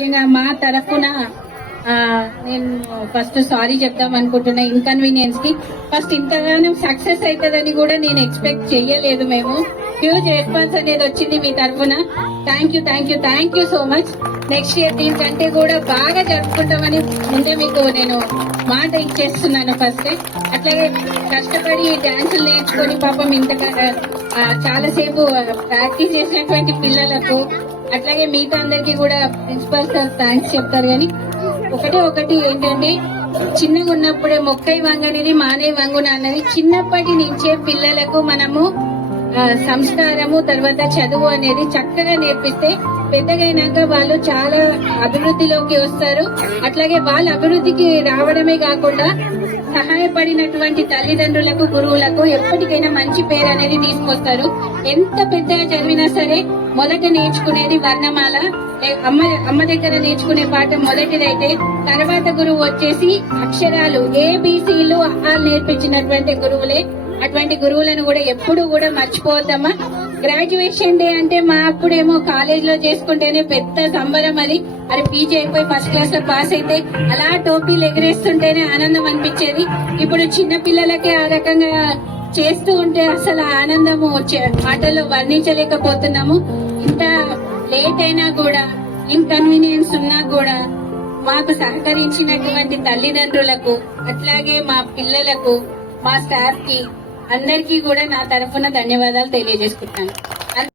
ముఖ్యంగా మా తరఫున నేను ఫస్ట్ సారీ చెప్దాం అనుకుంటున్నా ఇన్కన్వీనియన్స్ కి. ఫస్ట్ ఇంతగానో సక్సెస్ అవుతుందని కూడా నేను ఎక్స్పెక్ట్ చెయ్యలేదు. మేము హ్యూజ్ రెస్పాన్స్ అనేది వచ్చింది మీ తరఫున. Thank you so much. Next year దీనికంటే కూడా బాగా జరుపుకుంటామని ముందే మీకు నేను మాట ఇచ్చేస్తున్నాను ఫస్ట్. అట్లాగే కష్టపడి డాన్సులు నేర్చుకొని పాపం చాలాసేపు ప్రాక్టీస్ చేసినటువంటి పిల్లలకు అట్లాగే మిగతా అందరికి కూడా ప్రిన్సిపల్ సార్ థ్యాంక్స్ చెప్తారు. కానీ ఒకటి ఏంటంటే చిన్నగా ఉన్నప్పుడే మొక్కై వంగనేది మానే వంగున అన్నది చిన్నప్పటి నుంచే పిల్లలకు మనము సంస్కారము తర్వాత చదువు అనేది చక్కగా నేర్పిస్తే పెద్దగైనాక వాళ్ళు చాలా అభివృద్ధిలోకి వస్తారు. అట్లాగే వాళ్ళ అభివృద్ధికి రావడమే కాకుండా సహాయపడినటువంటి తల్లిదండ్రులకు గురువులకు ఎప్పటికైనా మంచి పేరు అనేది తీసుకొస్తారు. ఎంత పెద్దగా చదివినా సరే మొదట నేర్చుకునేది వర్ణమాల. అమ్మ దగ్గర నేర్చుకునే పాట మొదటిదైతే తర్వాత గురువు వచ్చేసి అక్షరాలు ఏబిసిలు నేర్పించినటువంటి గురువులే. అటువంటి గురువులను కూడా ఎప్పుడు కూడా మర్చిపోవద్దమ్మా. గ్రాడ్యుయేషన్ డే అంటే మా అప్పుడేమో కాలేజ్ లో చేసుకుంటేనే పెద్ద సంబరం. అది పీజీ అయిపోయి ఫస్ట్ క్లాస్ లో పాస్ అయితే అలా టోపీలు ఎగరేస్తుంటేనే ఆనందం అనిపించేది. ఇప్పుడు చిన్న పిల్లలకే ఆ రకంగా చేస్తూ ఉంటే అసలు ఆనందము మాటల్లో వర్ణించలేకపోతున్నాము. ఇంత లేట్ అయినా కూడా ఇన్కన్వీనియన్స్ ఉన్నా కూడా మాకు సహకరించినటువంటి తల్లిదండ్రులకు అట్లాగే మా పిల్లలకు మా స్టాఫ్ కి అందరికీ కూడా నా తరఫున ధన్యవాదాలు తెలియజేసుకుంటాను.